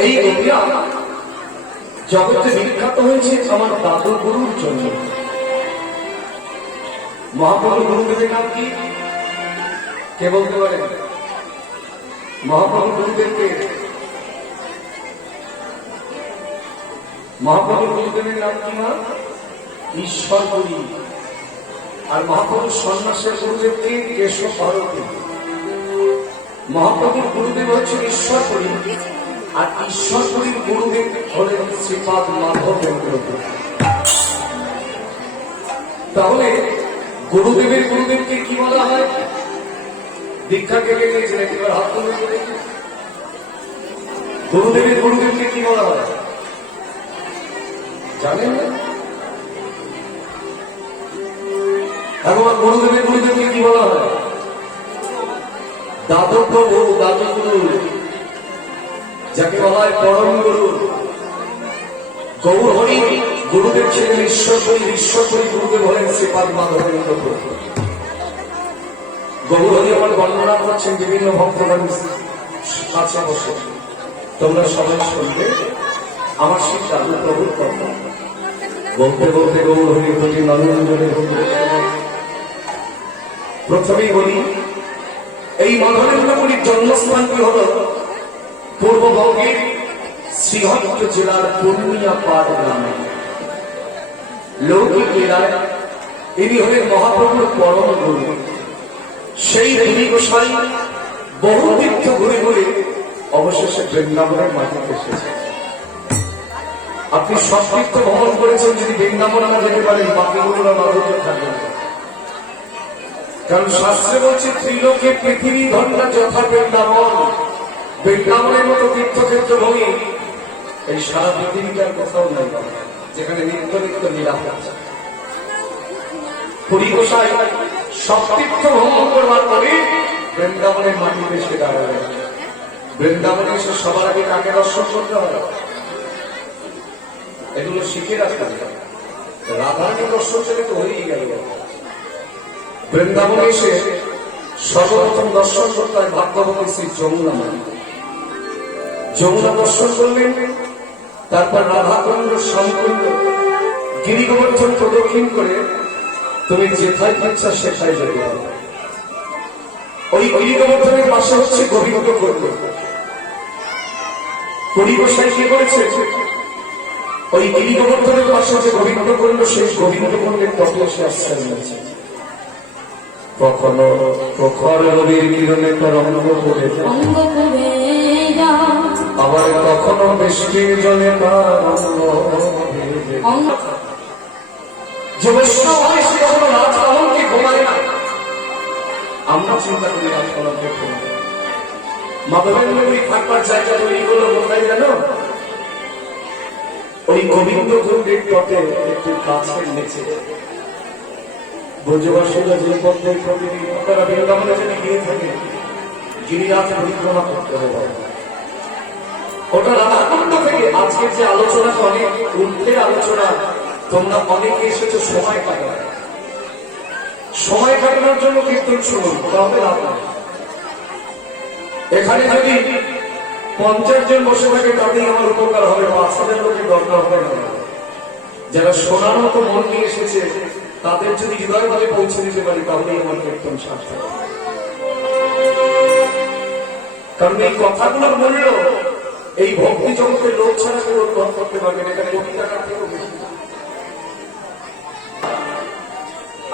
এই গোপীনাথ জগতে বিখ্যাত হয়েছে আমার দাদু গুরুর জন্য। মহাপ্রভু গুরুদেবের নাম কি কে বলতে পারেন? মহাপ্রভু গুরুদেবকে মহাপ্রভু গুরুদেবের নাম কি? মা ঈশ্বরপুরী। আর মহাপ্রভুর সন্ন্যাসের গুরুদেবকে কেশব ভারতী। মহাপ্রভুর গুরুদেব হচ্ছে ঈশ্বরপুরী, আর ঈশ্বরপুরীর গুরুদেব হলেন শ্রীপাদ মাধব। তাহলে গুরুদেবের গুরুদেবকে কি বলা হয়? দীক্ষা কে নিয়েছেন একবার হাত তুলে বলে। গুরুদেবের গুরুদেবকে কি বলা হয় জানেন না? এখন গুরুদেবের গুরুদেবকে কি বলা হয়? দাদু প্রভু, দাদু গুরু, যাকে বলা হয় পরম গুরু। গৌর হরি গুরুদেব ছিলেন ঈশ্বরপুরী, ঈশ্বরপুরী গুরুদেব হলেন শ্রীপাদ মাধবেন্দ্র প্রভু। গৌর হরি আমার বর্ণনা করছেন বিভিন্ন ভক্তগণ কাছে বসে। তোমরা সবাই শুনবে আমার সেই দাদু প্রভুর কথা। বলতে বলতে গৌর হরি প্রতি নরেন্দ্রের প্রথমেই বলি এই মাধবেন্দ্রপুরীর জন্মস্থানটি হল পূর্ববঙ্গের শ্রীহট্ট জেলার পূর্ণিয়া পাড় গ্রামে। লৌকিক লীলায় ইনি হলেন মহাপ্রভুর পরম গুরু। সেই দিনী গোসাই বহু তীর্থ ঘুরে ঘুরে অবশেষে বৃন্দাবনের মাটিতে এসেছে। আপনি সব তীর্থ ভ্রমণ করেছেন, যদি বৃন্দাবন না যেতে পারেন বাকিগুলোরা মাধুর্য থাকবেন। কারণ শাস্ত্রে বলছে ত্রিলোকে পৃথিবী ধন্যা যথা বৃন্দাবন। বৃন্দাবনের মতো তীর্থক্ষেত্র ভূমি এই সারা পৃথিবীটার কোথাও নাই যেখানে নিত্য নিত্য লীলা হচ্ছে। পুরী গোসাই সব তীর্থ ভ্রমণ করবার পরে বৃন্দাবনের মাটিতে এসে দাঁড়াবে। বৃন্দাবনে এসে সবার আগে কাকে দর্শন করতে হয়? এগুলো শিখে রাখতে হবে। রাধারানী দর্শন চলে তো হয়েই গেল। বৃন্দাবনে এসে সর্বপ্রথম দর্শন করতে হয় ভাগ্যবতী শ্রী যমুনা মাই। যমুনা দর্শন করলেন, তারপর রাধাকুণ্ড, শ্যামকুণ্ড, গিরি গোবর্ধন প্রদক্ষিণ করে তুমি যেথায় ইচ্ছা সেখায় যেতে হবে। ওই গিরি গোবর্ধনের পাশে হচ্ছে গোবিন্দ কুণ্ড। পুরী গোসাই কি করেছে? ওই গিরি গোবর্ধনের পাশে হচ্ছে গোবিন্দ কুণ্ড, সেই গোবিন্দ কুণ্ডের তটে এসে আশ্রয় নিয়েছে। কখনো প্রখর রবির কিরণে তরঙ্গ করে আবার কখনো বৃষ্টির জলে যে বৈষ্ণব হয় সে কখনো রাজপালনকে ঘুমায় না। আমরা চিন্তা করি রাজপালনকে ঘুমায়। মাধবেন্দ্রপুরী থাকবার জায়গা তৈরি করলো কোথায় জানো? ওই গোবিন্দ কুণ্ডের তটে একটি গাছের নিচে। ব্রজবাসীরা যে পথে প্রতিদিন তারা বৃন্দাবনে যেন গিয়ে থাকে, গিরিরাজ পরিক্রমা করতে হবে। ওটা রাধাকুণ্ড থেকে আজকের যে আলোচনা, অনেক ঊর্ধ্বের আলোচনা, তোমরা অনেকে এসেছো সময় কাটায়, সময় কাটানোর জন্য কীর্তন শুনুন, তাহলে লাভ নাই। এখানে যদি 50 জন বসে থাকে তাতেই আমার উপকার হবে, 5000 লোকের দরকার হবে না। যারা শোনার মতো মন নিয়ে এসেছে তাদের যদি হৃদয় ভাবে পৌঁছে দিতে পারি তাহলেই আমার কীর্তন সার্থক। কারণ এই কথাগুলোর মূল্য এই ভক্তি জগতের লোক ছাড়া কেউ গ্রহণ করতে পারবেন, এটা কোটি টাকার থেকেও বেশি।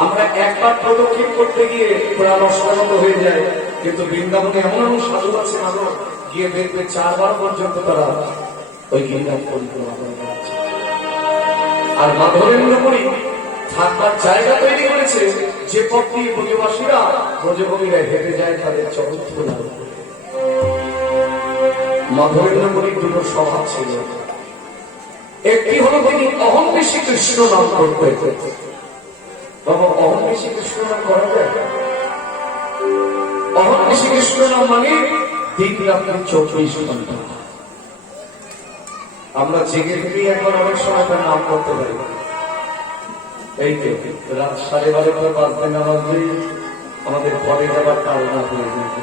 আমরা একবার প্রদক্ষিণ করতে গিয়ে প্রাণ অষ্টাগত হয়ে যায়, কিন্তু বৃন্দাবনে এমন এমন সাধু আছে মানব গিয়ে দেখবে 4 বার পর্যন্ত তারা ওই গিরিরাজ পরিক্রমা করে যাচ্ছে। আর মাধবেন্দ্রপুরী থাকবার জায়গা তৈরি করেছে, যে পথ দিয়ে ব্রজবাসীরা ব্রজভূমিরা হেঁটে যায় তাদের চতুর্থ লাভ। মাধবেন্দ্রপুরীর দুটো স্বভাব ছিল, একটি হলো তিনি অহং বেশি কৃষ্ণ নাম করতে। বাবা, অহং বেশি কৃষ্ণ নাম করা যায়? অহং বেশি কৃষ্ণ নাম মানে দিন রাত্রি 24 ঘন্টা আমরা জেগে থেকেই একবার অনেক সময় তার নাম করতে পারি। এই তো রাত 12:30 বাজবে না বাজবে আমাদের ঘরে যাবার তাড়না হয়ে যাবে,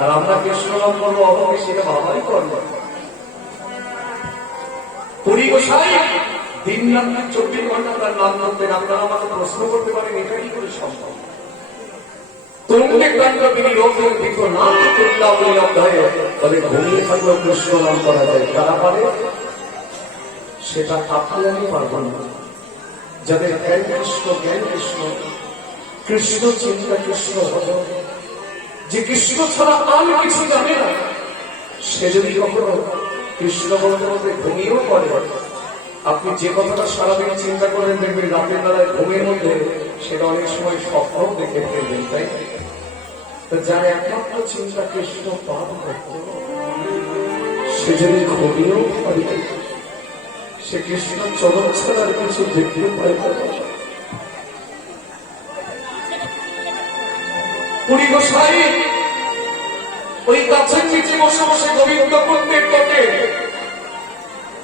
আর আমরা কৃষ্ণ নাম করবো অহংকে, সেটা ভাবাই করবো। পুরী গোসাই দিন রাত্রি 24 ঘন্টা তার নাম করতেন। আপনারা আমাকে প্রশ্ন করতে পারেন এটা কি করে সম্ভব? ঘুমিয়ে থাকলেও কৃষ্ণ নাম করা যায়, কারা পারে? সেটা আপনি আমি পারবো না। যাদের জ্ঞান কৃষ্ণ, জ্ঞান কৃষ্ণ, কৃষ্ণ চিন্তা, কৃষ্ণ ভজন, যে কৃষ্ণ ছাড়া আর কিছু জানে না, সে যদি কখনো কৃষ্ণ বলতে বলতে ঘুমিয়েও পড়ে, আপনি যে কথাটা সারাদিন চিন্তা করেন দেখবেন রাতের বেলায় ঘুমের মধ্যে সেটা অনেক সময় স্বপ্ন দেখে ফেলবেন। তাই যার একমাত্র চিন্তা কৃষ্ণ পাপ করত, সে যদি ঘুমিয়েও পড়ে সে কৃষ্ণ চরণ ছাড়ার কিছু দেখতে পায়। পুরী গোসাই ওই গাছের নিচে বসে বসে গোবিন্দ করতে তটে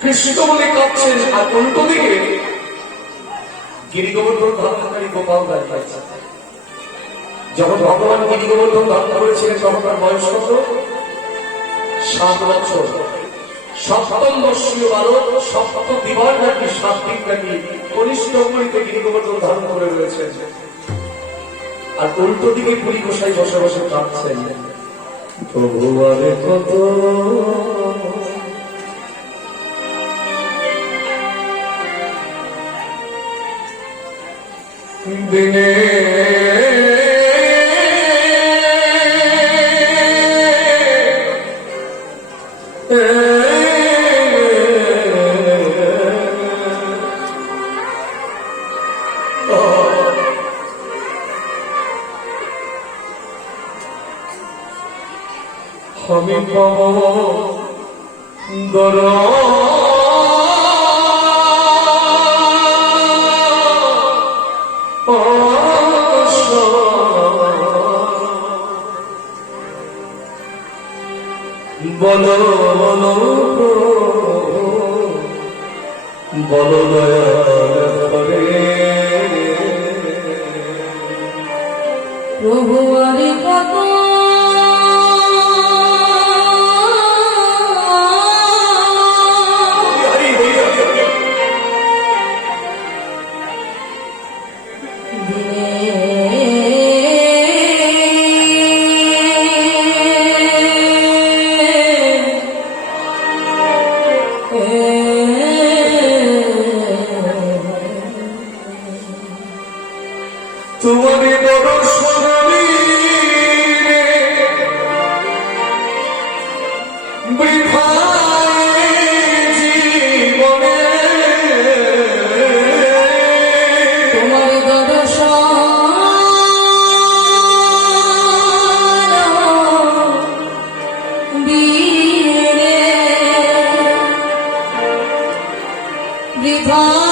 কৃষ্ণ বলে কাঁদছেন, আর উল্টো দিকে গিরিগোবর্ধন ধারণকারী গোপাল দাঁড়িয়ে আছে। যখন ভগবান গিরিগোবর্ধন ধারণ করেছিলেন তখন তার বয়স কত? 7 বছর। সপ্তম বর্ষীয় বালক, সপ্ত দিবার ব্যাপী 7 দিন ব্যাপী কনিষ্ঠ অঙ্গুলিতে গিরিগোবর্ধন ধারণ করে রয়েছে, আর উল্টো দিকে পুরী গোসাই বসে বসে কাঁদছেন। প্রভু আরে কত দিনে আমি পাব দর বলো বলো বলো দয়াল করে প্রভু আরে কত তোমারে দর্শনী বৃথায় জীবনে তোমার দর্শন বীরে বৃথায়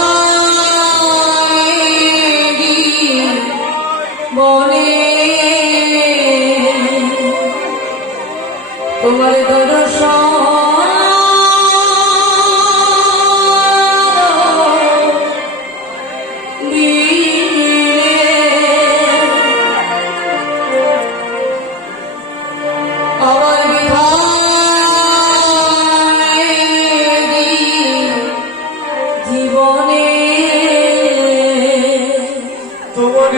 জীবনে তোমার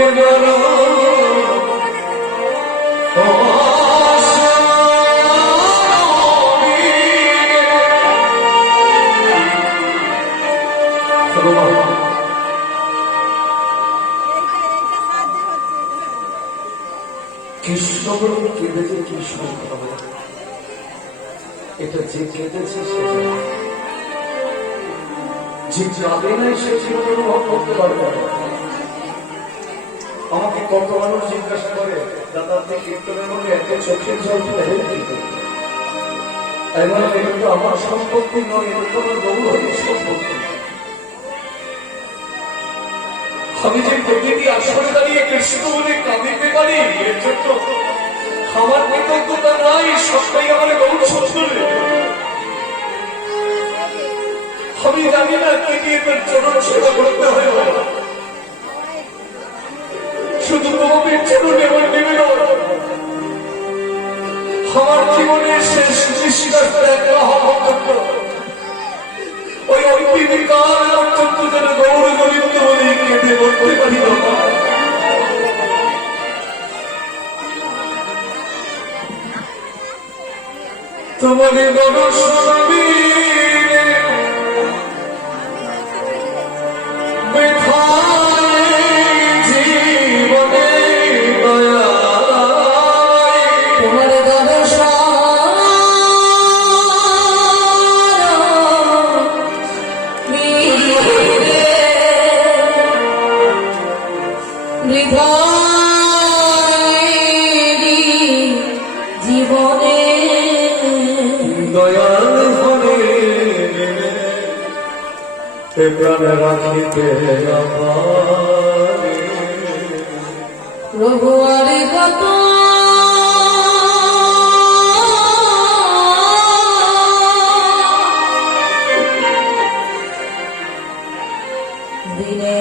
কৃষ্ণ বলে কেঁদেছে কৃষ্ণ হবে, এটা যে কেঁদেছে সে যে যাবে নাই সে জীবন অনুভব করতে পারবে না। আমাকে কত মানুষ জিজ্ঞাসা করে, দাদা আপনি কীর্তনের মধ্যে এত চোখের জল ফেলেন কি করে? তাই বলে এটা তো আমার সম্পত্তি নয়, এটা তো আমার গৌরবের সম্পত্তি। আমি যে প্রতিটি আসরে দাঁড়িয়ে কৃষ্ণ বলে কাঁদিতে পারি, এর জন্য আমার কৃতজ্ঞতা নাই, সবটাই আমার গৌর সন্তুলে। আমি জানি না কি দিয়ে তোর চরণ সেবা করতে হয়, শুধু তোমাদের চরণে আমার নিবেদন। আমার জীবনের শেষ নিঃশ্বাসটা একটা হওয়া পর্যন্ত ওই অন্তিম কাল পর্যন্ত যেন গৌর গোবিন্দ বলে কেঁদে বলতে পারি না। তোমার গণস্বামী জীবনে দয়াল হরে প্রাণ রাখিতে প্রভু আরে কত দিনে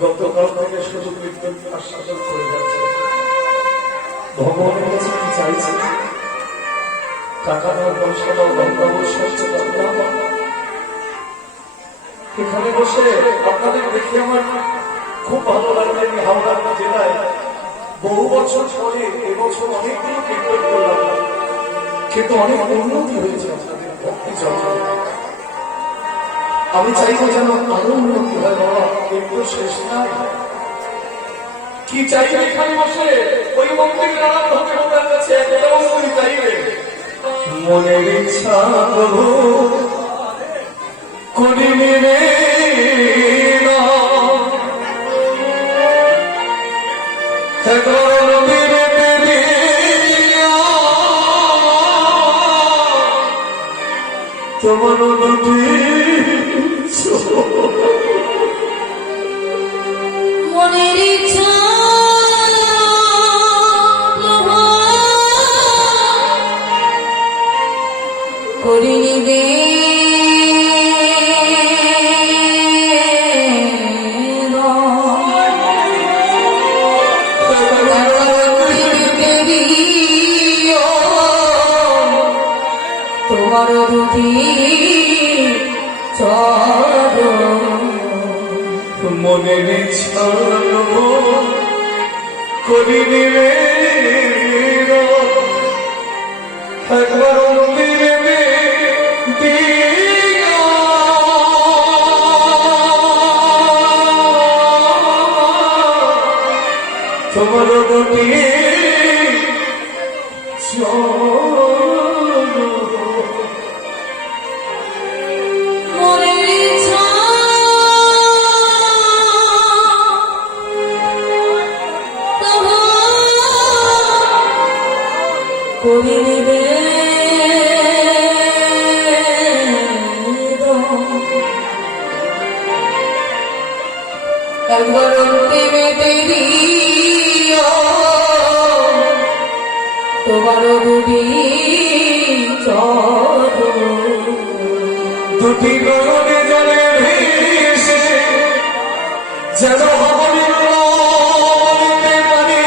গতকাল থেকে শুধু কীর্তন আশ্বাসন করে যাচ্ছে। ভগবানের কাছে কি চাইছে? টাকা দাও, পয়সা দাও, এখানে বসে আপনাদের দেখে আমার খুব ভালো লাগছে। আমি হাওড়া জেলায় বহু বছর পরে এবছর অনেকগুলো কীর্তন করলাম, কিন্তু অনেক উন্নতি হয়েছে আপনাদের ভক্তি চর্চা। আমি চাইবো যেন আরো উন্নতি হয়। বাবা কিন্তু শেষ নাই, কি চাইবে এখানে বসে ওই মন্দিরে নানান ভাবে ওনার কাছে একটা বস্তু চাইবে। মনের ইচ্ছা প্রভু করিবে রে তোমার মনের ইচ্ছা করে নিবে তোমার দুটি মনের ইচ্ছা করি নিবে একবার মন্দিরে তোমার দুটি করে নিবে দুটি নয়নে জলে ভেসে যেন হবনির বলিতে পারি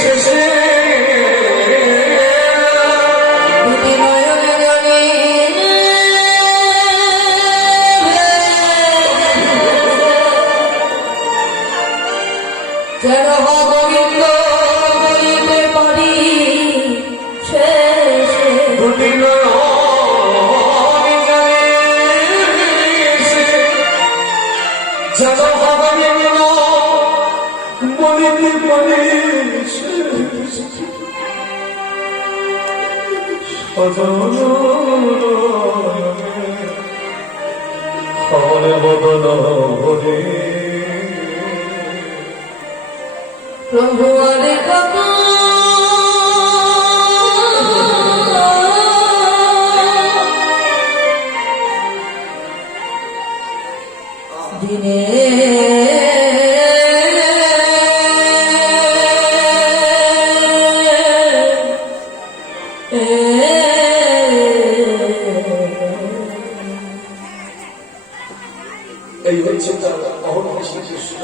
শেষে দুটি নয়নে জলে যেন গোবিন্দ বলিতে পারি শেষে দুটি নয়নে জলে ভেসে যেন হবনির বলিতে পারি শেষে হরে বদন হরে প্রভু আরে কত দিনে এই হচ্ছে তার অহংকার শ্রীকৃষ্ণ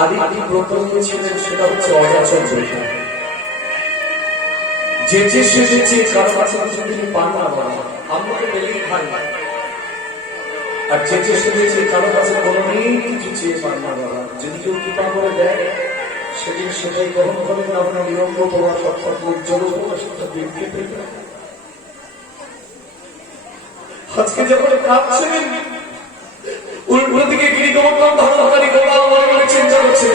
আদি প্রথম ছিলেন সেটা হচ্ছে অজাচন্দ্র যে যে সেজেছে কারো কাছে যদি পান না আমাকে পেলেই খান আর যে যে সেজেছে কারো কাছে কোনোদিন কিছু চেয়ে পান না যদি কেউ কৃপা করে দেয় সেদিন সেটাই গ্রহণ করেন আপনার নিয়ম তোমার সত্তা উজ্জ্বল সেটা ব্যক্তি পেলে আজকে যখন কাঁদছেন উল্টো দিকে গিরিগোবর্ধন ধর্মকারী গোপাল মনে মনে চিন্তা করছে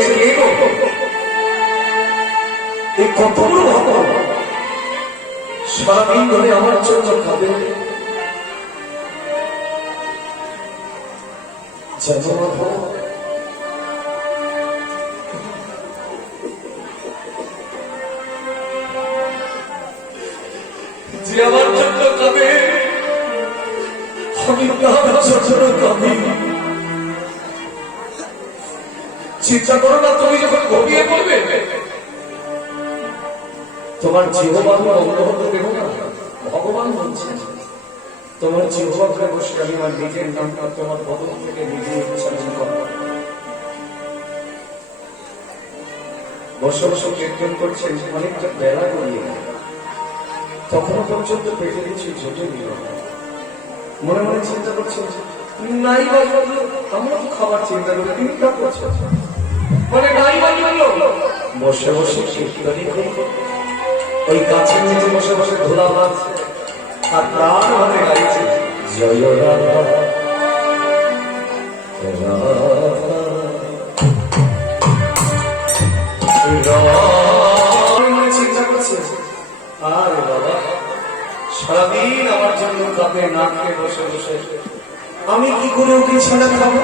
এই কত বড় ভগবান সারাদিন ধরে আমার জন্য খাবে যে আমার জন্য খাবে আমি কাঁদি চিন্তা করো না তুমি যখন ঘটিয়ে পড়বে তোমার জিহ্বার বন্ধ হতে দেব না ভগবান বলছেন তোমার জিহ্বাকে বসে আমি আমার নিজের নামটা তোমার বদল থেকে নিজে উচ্চারণ করো বসে বসে কীর্তন করছেন অনেকটা বেলা করিয়ে তখনও পর্যন্ত পেটে কিছু ঝুঁকে দিল মনে মনে চিন্তা করছেন নাই বাজলো আমরা তো খাবার চিন্তা করি তুমি তা করছো বলে নাই বাজলো বসে বসে কীর্তনই করি ওই গাছের নিচে বসে বসে ধুলা মাছ আর প্রাণ ভাবে গাইছে জয় রাধা চিন্তা করছে আরে বাবা সারাদিন আমার জন্য কাপে না খেয়ে বসে বসে আমি কি করে ওকে ছেড়ে খাবো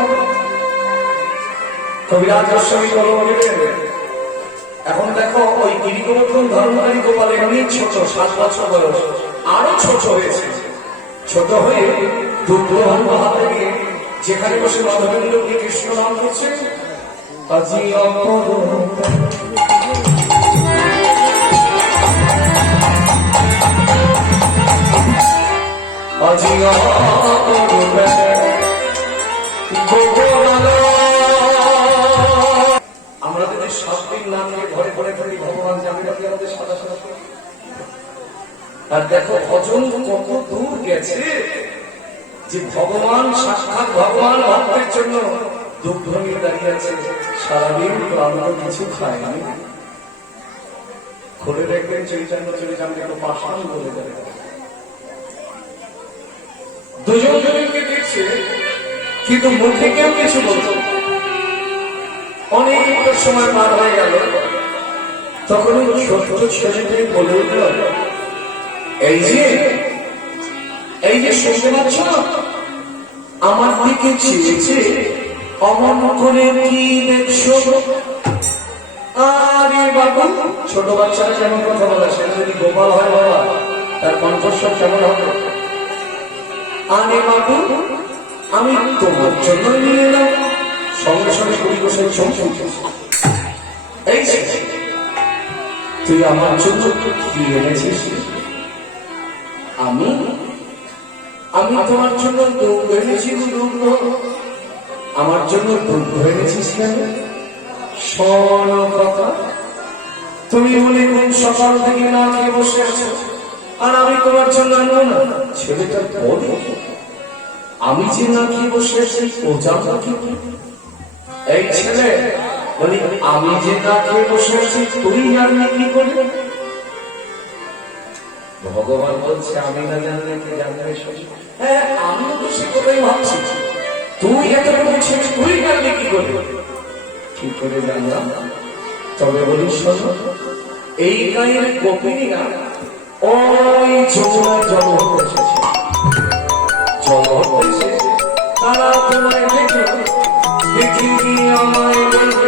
কবিরাজ গোস্বামী বললেন এখন দেখো ওই গিরিগোবর্ধন ধর্মকারী গোপালের অনেক ছোট 7 বছর বয়স আরো ছোট হয়েছে ছোট হয়ে দুর্গহন হাতে নিয়ে যেখানে বসে মাধবেন্দ্র কৃষ্ণ নাম করছে আজি আমরা যদি 7 দিন নাম নিয়ে ঘরে ঘরে থাকি ভগবান জানে আপনি আমাদের সাদা সাদা আর দেখো ভজন কত দূর গেছে যে ভগবান সাক্ষাৎ ভগবান ভক্তের জন্য দুগ্ধ নিয়ে দাঁড়িয়ে আছে সারাদিন ক্লান্ত কিছু খায়নি খুলে দেখবেন চৈতন্য চরিতামৃত পাষাণ বলে দেবে দুজন দুজনকে দেখছে কিন্তু মুখে কেউ কিছু বলতো অনেকটা সময় পার হয়ে গেল তখন ওই ছোট্ট ছেলেটি বলে উঠল এই যে শুনতে পাচ্ছ না আমার দিকে চেয়েছে অমন করে কি দেখছো আরে বাবু ছোট বাচ্চারা কেমন কথা বলে সেটা যদি গোপাল হয় বাবা তার কণ্ঠস্বর কেমন হবে আরে বাবু আমি তোমার জন্য নিয়ে এলাম সঙ্গে সঙ্গে কুড়ি বছর চমকে এই তুই আমার জন্য কি এনেছিস আমি আমি তোমার জন্য দুঃখ এনেছি, দুঃখ আমার জন্য দুঃখ এনেছিস কেন? শোন কথা, তুমি বলে কোন সকাল থেকে না খেয়ে বসে আছো, আর আমি তোমার জন্য না ছেলেটা বলি আমি যে না খেয়ে বসে আছি ও জানতো কি? এই ছেলে বলি আমি যে না খেয়ে বসে আছি তুই জানলে কি করবে? ভগবান বলছে আমি না জানলে কি জানবে? হ্যাঁ, আমিও তো সে কথাই ভাবছি, তুই এত বড় ছেলে তুই জানলে কি করবে? কি করে জানলাম? তবে বলি শোনো, এই গায়ের গোপিনীরা ওই যমুনা জল হতে এসেছে, জল হতে এসেছে, তারা তোমায় দেখে দেখে গিয়ে আমায় বলবে